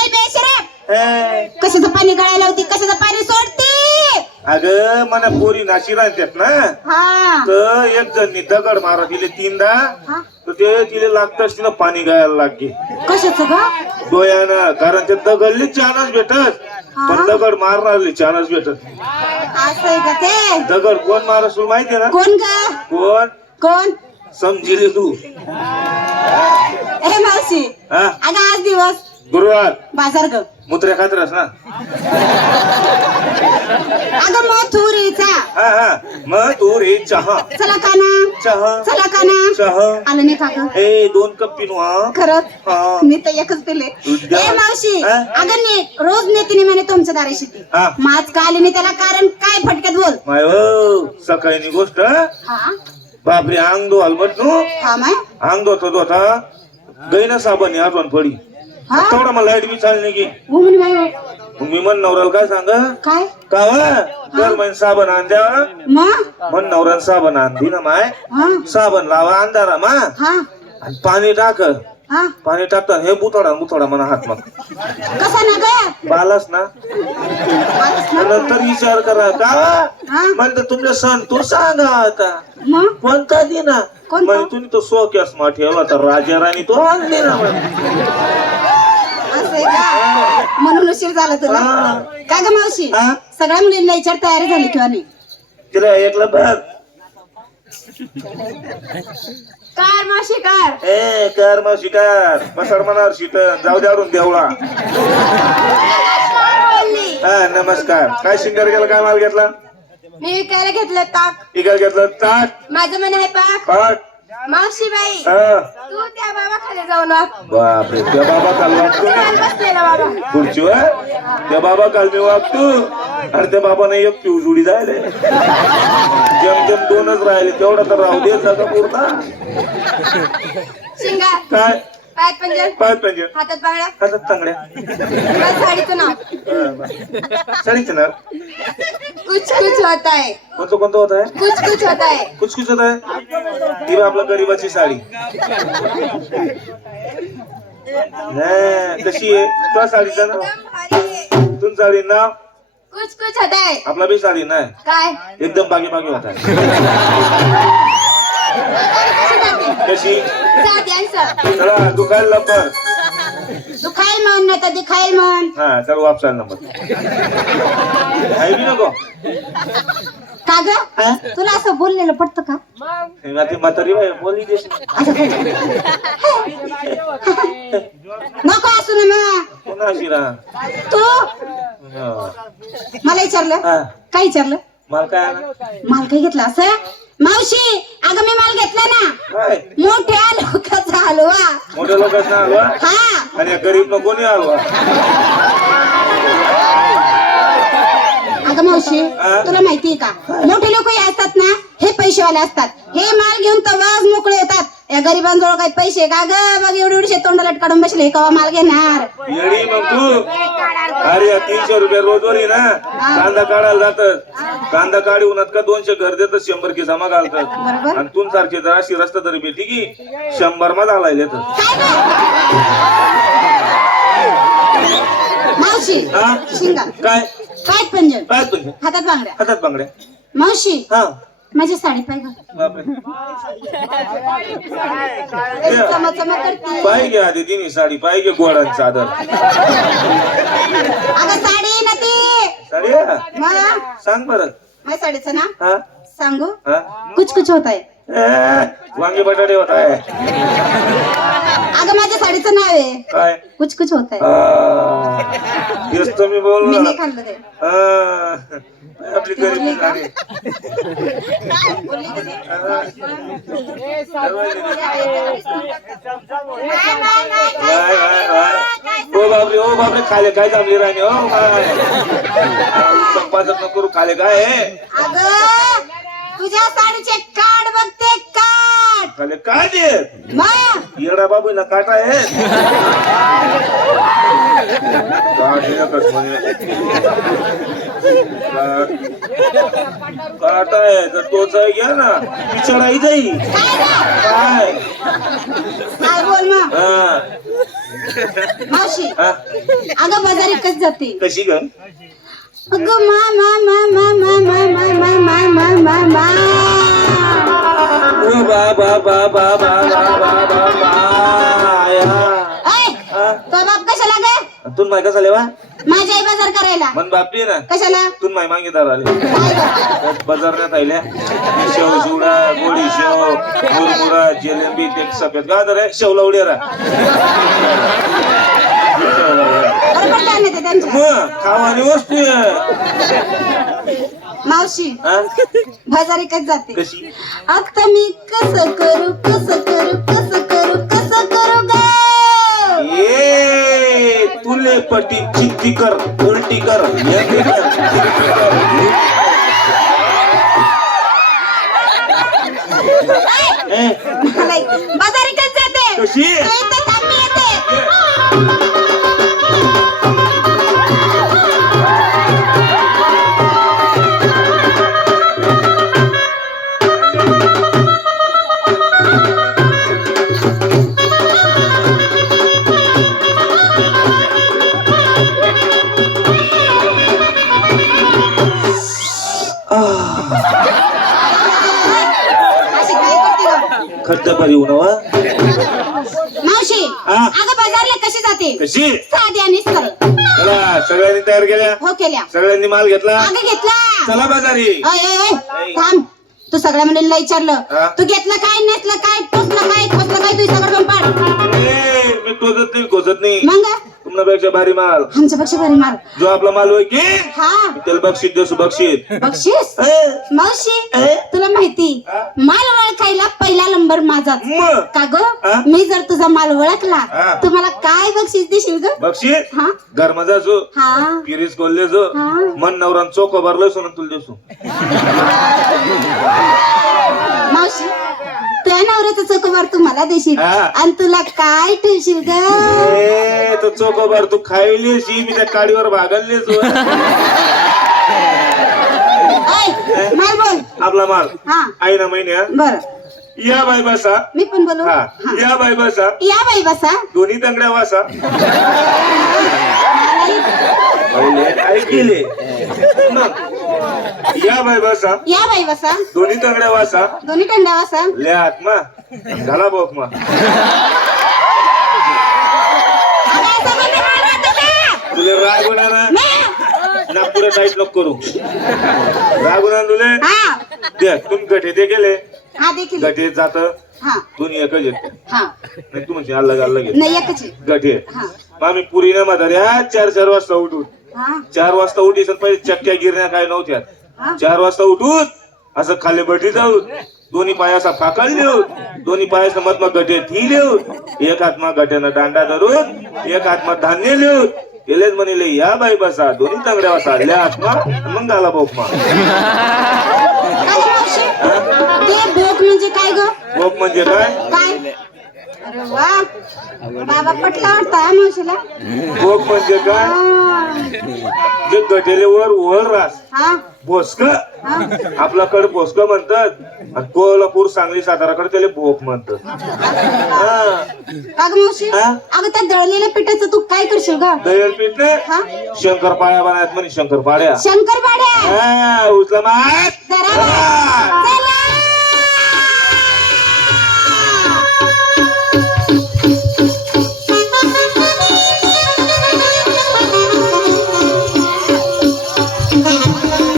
अक्कल बेशरम? कशाचं पाणी गळायला होती? कशाचं पाणी सोडती? अगं मला पोरी नाशी राहतात ना. तर एक जण दगड मारा तिले तीनदा? तर ते तिले लागताच तिला पाणी गायला लागते कशाचं ग? डोळ्यानं कारण ते दगडले चानच भेटत. पण दगड मारणारले चानच भेटत. दगड कोण मार तुला माहितीये ना? कोण कोण? कोण? समजिले तू. मावशी. हा. अगं आज दिवस गुरुवार. बाजार ग. मुत्र्या खात्रस ना. अगं मथुरीचा. हा हा. मग तू रे चहा. चला का ना चहा. चला का ना चहा. आलं नाही का ग ए दोन कप पिनू हा. खरंच? हा. मी तर एकच पिले. ए मावशी. हा? अगं नी रोज नेते नी म्हणे तुमच्या दारी शेती हा. माच का आले नाही त्याला? कारण काय फटक्यात बोल. माय हो सकाळी गोष्ट हा. बापरे अंग दो हलमट नु हा माय. अंग धोता धोता गैना साबण आहे पडी हा तेवढा मला लाइट बी चालली की. हो म्हणे बाई, बाई. मग मी म्हण नवऱ्याला काय सांग? काय? का दर महिन साबण आण द्या. म्हण नवऱ्याला साबण आण. दे ना माय. हा. साबण लावा अंधारा मा. हा. आणि पाणी टाक. हा. पाणी टाकताना हे बुथोडा बुथोडा म्हणा हात मग. कसा ना ग? बालास ना. नंतर विचार करा. का हा. म्हणतं तुमच्या सण तू सांगा आता. मग? कोणता दे ना कोणता? म्हणजे तुम्ही तो सो कॅस मा ठेवला तर राजा राणी तो आणले ना म्हणे. आहे का? म्हणून उशीर झाला तुला. काय ग मावशी? हा? सगळ्या मुलींना विचार तयारी झाली किंवा नाही? तिला ऐकलं बघ. कार मावशी कार. ए कर मग शिकार पसड मनावर शिट. जाऊ द्यावरून देवळा. हा नमस्कार. काय शिंगार गेला काय माल घेतला? मी विकायला घेतलं ताक. इकडे घेतलं ताट माझं मन आहे पाक. पाट मावशी बाई हा. तू त्या बाबा खाली जाऊन वाग बापरे त्या बाबा काल वागतो बसलेला बाबा. खुर्चीवर त्या बाबा काल मी वागतो आणि त्या बाबाने एक पिऊ जुडी जायले. जम जम दोनच राहिले. तेवढा तर राहू दे सगळं पुरता काय? पायात पंजन पाच पंजे हातात बांगड्या. हातात तांगड्या. साडीचं नाव. साडीचं ना कुछ कुछ होता है। कोणतं कोणतं होत आहे? कुछ कुछ होता है। कुछ कुछ होत आहे? ती आपल्या गरीबाची साडी. कशी आहे. तुला साडीचं ना? एकदम भारी आहे. तुझं साडी ना? कुछ कुछ होता है। आपला बी साडी नाही काय? एकदम बागी बागी होत आहे. कशी साधी सर चला दुखायला लवकर. खाईल म्हण नाही तर दिखाईल म्हण. हा चल वापसा नंबर आहे बी नको. का ग? तुला असं बोललेलं पटतं का? ना ती म्हातारी बाई बोलली देश नको असू ना मग. अशी तू? हा. मला विचारलं. काय विचारलं? मला काय आलं? माल काय घेतला असं? मावशी अगं मी माल घेतला ना. काय? मोठ्या लोकांचा हलवा. मोठ्या लोकांना हलवा? हा. आणि या गरीब नको कोणी हलवा अगं मावशी? तुला माहितीये का? मोठे लोक असतात ना हे पैसेवाले असतात. हे माल घेऊन तवाच मोकळे होतात. या गरिबांजवळ काही पैसे का ग? बघ एवढी एवढी तोंडाला काढून बसले कवा माल घेणार? येडी मग तू. अरे तीनशे रुपये रोजवरी ना. कांदा काढायला जातात. कांदा काढी उन्हात का दोनशे घर देतात शंभर की जमा घालतात. बरोबर. आणि तून सारखे जर अशी रस्ता तरी भेटी की शंभर मा झालाय देतात. काय ग? मावशी हा? शिंगा. काय? काय पंजन? काय तुझे? हातात बांगड्या. हातात बांगड्या. मावशी हा. माझी साडी पाय बापरे. करते. घे आधी तिने साडी गोडांची चादर. अगं साडी ना ती. साडी हा? मग? सांग बरं. माझ्या साडीचं ना हा. सांगू? हा. कुछ कुछ होत आहे. वांगे बटाटे होत आहे. अगं माझ्या साडीचं नाव आहे. काय? कुछ कुछ होत आहे. आ, तेच तर मी बोल मी नाही खाल्लं ते. आपली गरीबी झाली. Y, Y, Y. ओ बापरे ओ बापरे खाले काय जमली राणी? हो माय संपादक नको करू खाले काय हे? अगं तुझ्या साडीचे काढ बघते काढ खाले काय देत येडा बाबू ना काटा आहे एकच म्हणे काटा आहे तर तोच आहे घ्या ना बिचाराई जाई काय? काय काय बोल मग हा मावशी हा? अगं बाजारी कस जाते कशी ग अगं मा मा मा मा मा मा मा मा मा मा मा मा ओ बा बा बा बा बा बा बा बा बा या. ऐ? तो बाप कशाला गे तून माय कसा लेवा माझी आई बाजार करायला मन बापली ना कशाला तून माय मागेदार आले काय गं? बाजारण्यात आल्या शेव चिवडा गोडी शेव मुरमुरा जिलेबी ते सफेद का तर शेवला उड्या रा बरोबर त्यांच्या मग खावानी वस्तू आहे. मावशी? बाजारी कस जाते? कशी? आता मी कस करू कस करू कस करू कस करू ग? तुले पटी चित्ती कर उलटी कर वेगळी कर, तिरकी कर. ए, मला बाजारी कस जाते? कशी? खड्ड परी उनवा मावशी हा? अगं बाजारला कशी जाते? कशी? साधी आणि सरळ. चला सगळ्यांनी तयार केल्या? हो केल्या. सगळ्यांनी माल घेतला? अगं घेतला. चला बाजारी. थांब. तू सगळ्या मुलींना हा? विचारलं तू घेतलं काय नेसलं काय टोचलं काय खोचलं काय तू सगळं पाड ए, मी टोचत नाही खोचत नाही. मग? तुमच्यापेक्षा भारी माल. आमच्यापेक्षा भारी मार जो आपला माल होय की? हा. त्याला बक्षीस देसू बक्षीस बक्षीस? ए, मावशी ए? तुला माहिती? माल ओळखायला पहिला नंबर मग का ग? हा? मी जर तुझा माल ओळखला हा. तू मला काय बक्षीस देशील ग? बक्षीस? हा? घरमजा जो हा. पिरीस कोल्हे जो हा. मन नवरान चोको भरलं सोनं तुला देसू मावशी नवऱ्याचं चोकोबार तू मला देशील. हा. आणि तुला काय ठेवशील ग? ए तो चोको भर तू खायलीस ही मी त्या काडीवर भागललीस. होय. माल बोल. आपला माल. हा. आई ना महिन्या बर. या बाई बसा. मी पण बोलू? हा. हा. या बाई बसा. या बाई बसा. दोन्ही तंगड्या वासा ऐकिले मग या बाई बसा या बाई बसा दोन्ही तंगड्या वासा. दोन्ही टंड्या बसा ले आत्मा. झाला का? तुले राग होणार मी? नागपुरा टाईट नको करू. राग होणार तुले? हा. दे तुम्ही गठे ते गेले हा देखील गठे जात? हा. दोन्ही एकच येत हा. नाही तू म्हणजे अलग अलग नाही एकच. गठे हा. आम्ही पुरी ना म्हाताऱ्या चार चार वाजता उठून. हा चार वाजता उठी पहिले चक्क्या गिरण्या काय नव्हत्या. चार वाजता उठून असं खाली बटी जाऊन दोन्ही पाय असा फाकल देऊन दोन्ही पायाचं मत मग गटे ठी लिहून एक हातमा गट्यानं दांडा धरून एक हातमा धान्य लिहून गेलेच म्हणले या बाई बसा दोन्ही तंगड्या बसा ल्या हातमा मग झाला? ते भोक म्हणजे काय ग? म्हणजे काय? काय? अरे वा. बाबा पटला वाटतं मावशीला? म्हणजे काय. जे गटेले वर रास. हा? बोसक आपल्याकडे बोसक म्हणतात. कोल्हापूर सांगली साताराकडे त्याला भोप म्हणतात. अगं त्या दळलेल्या पिठाचं तू काय करशील का दहीर पीठ हा? शंकर पाळ्या बनायत म्हणे शंकर पाळ्या शंकर उचला मार.